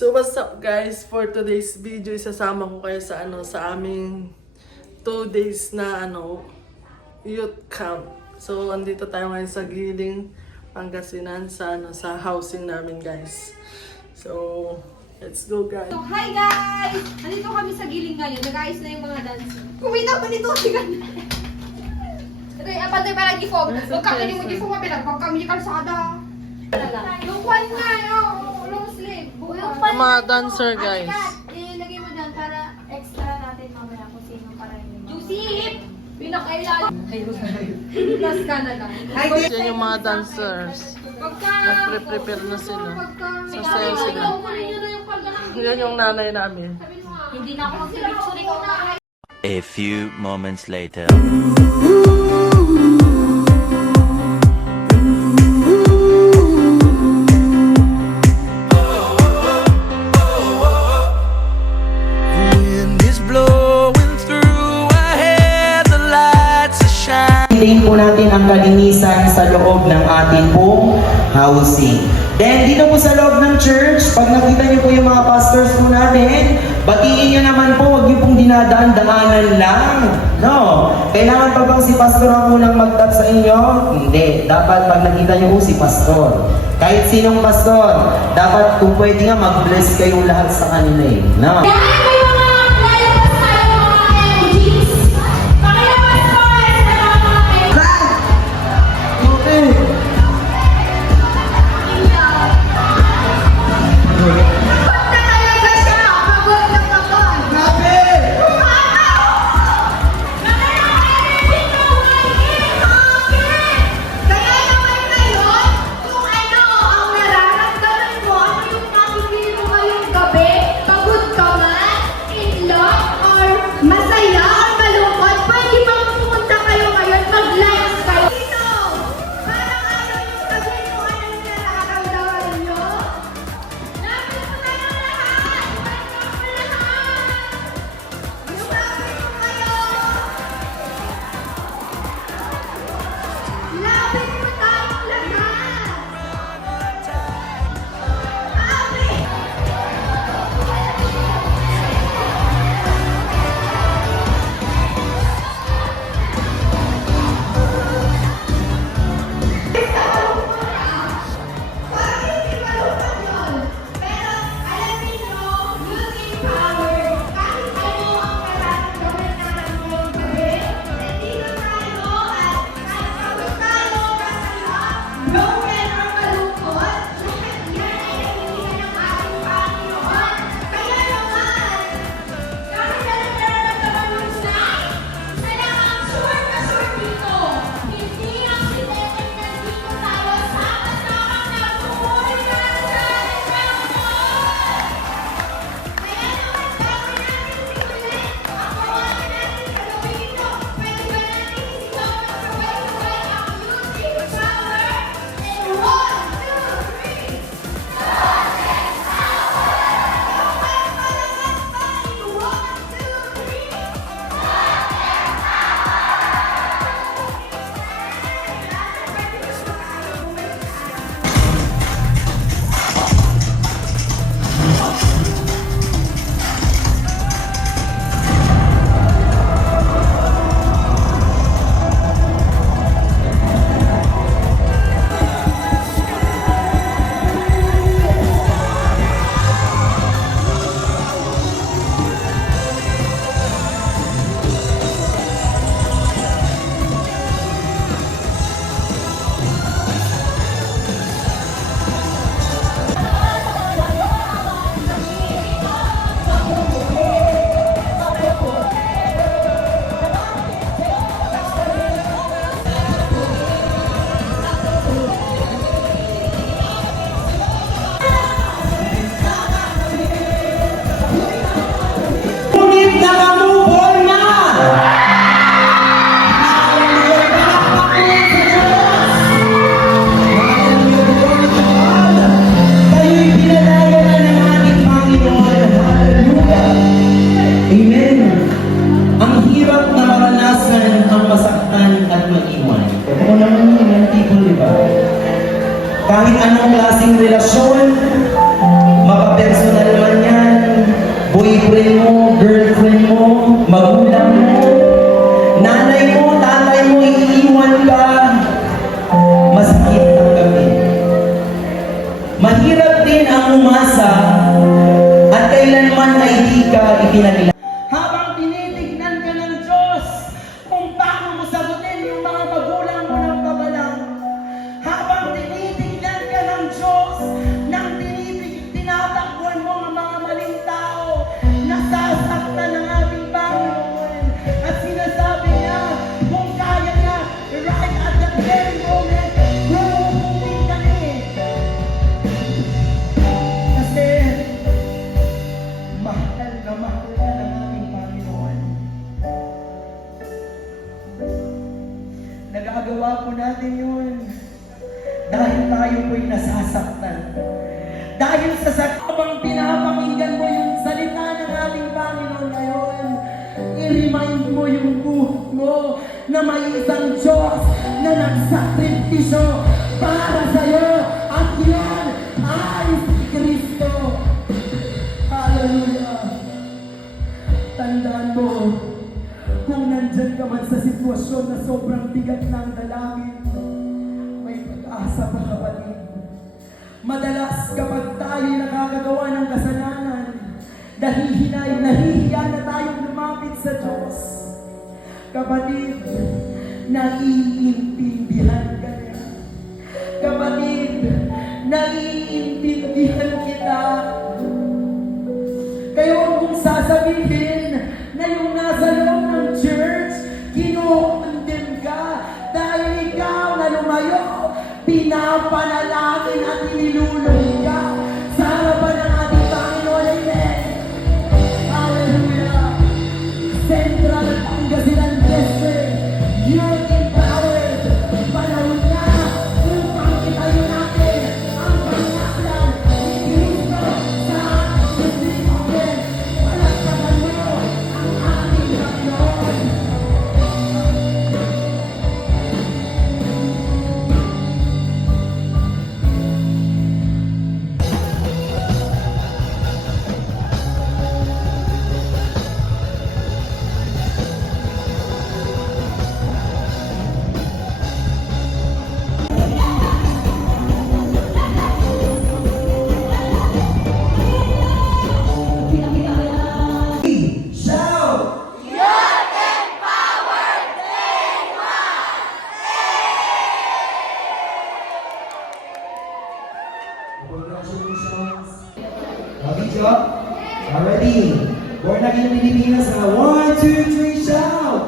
So what's up guys, for today's video isasama ko kayo sa sa aming 2 days na youth camp. So andito tayo ngayon sa Giling, Pangasinan sa housing namin guys. So let's go guys. So hi guys! Nandito kami sa Giling ngayon. Nag-ayos na yung mga dancer. Kumita pa nito si Ganda. Apantay para gifog. Huwag kami mo gifog mabilang. Huwag kami kalsada. Yung kwan nga long sleeve. Mga dancer guys. Ilagay mo dyan para extra natin mamaya kung sino para yun. Joseph! Pinakailalim. Plus ka na lang. Yan yung mga dancers. Nagpre-prepare na sila. Sa sayo sila. Yan yung nanay namin. Hindi na ako mag-picture ko na. A few moments later. Tingin po natin ang kalinisan sa loob ng ating pong housing. Then, dito po sa loob ng church, pag nakita niyo po yung mga pastors po natin, batiin niyo naman po, huwag niyo pong dinadaan-daanan lang. No? Kailangan pa bang si pastor ang unang mag-tap sa inyo? Hindi. Dapat pag nakita niyo po si pastor. Kahit sinong pastor, dapat kung pwede nga mag-bless kayong lahat sa kanila eh. No? boyfriend mo, girlfriend mo, magulang mo, nanay mo, tatay mo, iiwan ka. Masakit ang gabi. Mahirap din ang umasa at kailanman ay di ka ipinakilala. Habang tinitignan ka ng Diyos kung paano mo sagutin yung mga magulang mo ng kabalang. Habang tinitignan ka ng Diyos nang tinatakbuhan mo ang mga maling tao, nasasaktan ng ating Panginoon. At sinasabi niya, kung kaya niya, right at that very moment, huhukumin kami. Kasi, mahal na mahal ka ng ating Panginoon. Nagagawa po natin yun dahil tayo po'y nasasaktan. Dahil sa sakabang pinapakinggan mo yung salita ng ating Panginoon ngayon, i-remind mo yung buhay mo na may isang Diyos na nagsakripisyo para sa'yo at yan ay si Kristo. Hallelujah! Tandaan mo, kung nandyan ka man sa sitwasyon na sobrang bigat ng dalangin, may pag-asa pa, kapatid. Madalas kapag tayo nakakagawa ng kasalanan, nahihiya na tayong lumapit sa Diyos. Kapatid, naiintindihan ka niya. Kapatid, naiintindihan kita. Kaya huwag mong sasabihin na yung nasa loob ng church, kinukondem ka dahil ikaw na lumayo, pinapanalangin at inilulong ka sa harapan ng ating Panginoon. Amen. Hallelujah. Central Pangasinan District, you're empowered. Panahon na upang itayo natin ang pangalan ni Kristo sa ating Panginoon. Palagpagan mo ang ating Panginoon. Shout! Congratulations! Good job! Already! Born again Pilipinas na 1, 2, 3, shout!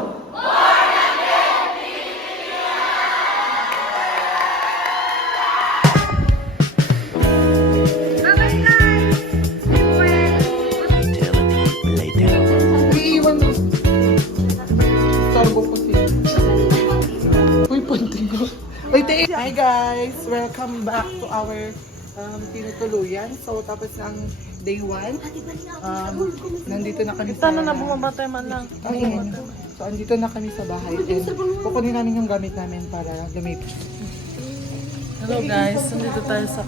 Bye-bye, guys! Eternity later. Iiwan mo. Sarbo puti. Uy, punti ko. Wait, hi guys! Welcome back to our tinutuluyan. So, tapos ng day 1. Nandito na kami sa... Sana na bumabatay man lang. Ayun. So, andito na kami sa bahay. And kukunin namin yung gamit namin para lumipat. Hello guys, nandito tayo sa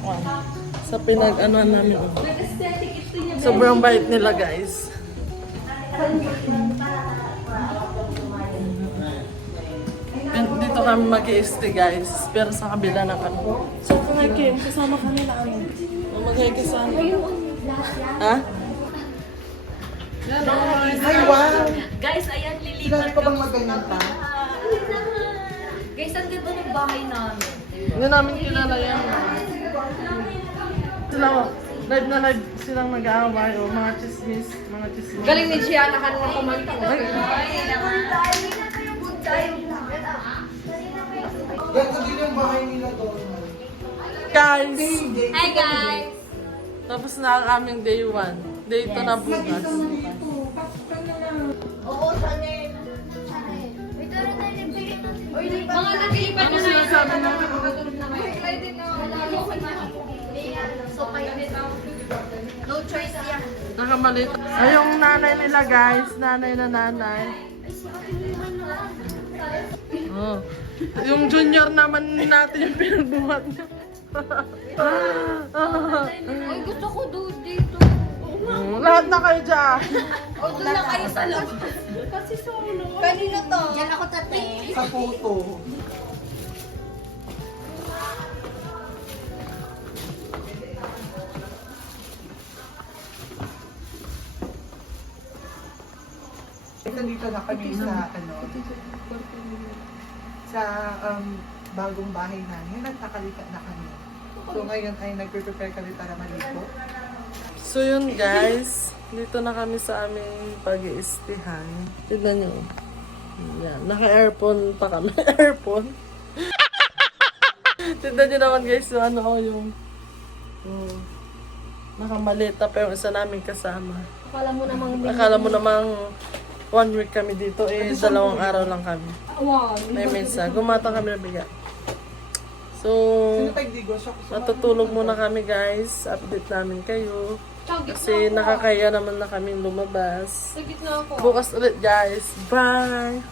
sa pinag-anuan namin. Sobrang bait nila guys. Dito kami mag-i-stay guys, pero sa kabila na kami. So kung ay Kim, kasama ka nila ano? Magay ka sa ano? Ha? Ay, wow! Guys, ayan, Sila lilipat ka bang maganyan pa? Guys, ang ganda ng bahay namin. Hindi namin kilala yan. Sila, live na live silang nag-aaway o mga chismis, Galing ni Gianna kanina kumanta ko. Ganda din yung bahay nila doon. Guys! Hi guys! Tapos na ang aming day 1. Day 2 na bukas. Oo, sanay. Mga natilipan na Sinasabi na no choice yan. nakamalit. Ay, yung nanay nila guys. Nanay na nanay. Oh. Yung junior naman natin yung pinagbuhat niya. Ay, gusto ko doon dito. Wala lahat na kayo dyan. O, doon na kayo sa loob. Kasi solo. Kanino to? Diyan ako tate. Sa photo. Nandito na kami sa sa bagong bahay namin. Nagkakalikat na kami. So ngayon ay nagpe-prepare kami para maligo. So yun guys, dito na kami sa aming pag-iistihan. Tignan nyo. Yan, naka-airphone pa kami. Airphone. Tignan nyo naman guys, yung nakamalita pa yung isa namin kasama. Akala mo namang 1 week kami dito, 2 araw lang kami. Wow. May mesa. Gumatang kami na biga. So, Sino tagdigo siya? natutulog muna kami guys. Update namin kayo. Kasi nakakaya naman na kami lumabas. Sa gitna ako. Bukas ulit guys. Bye!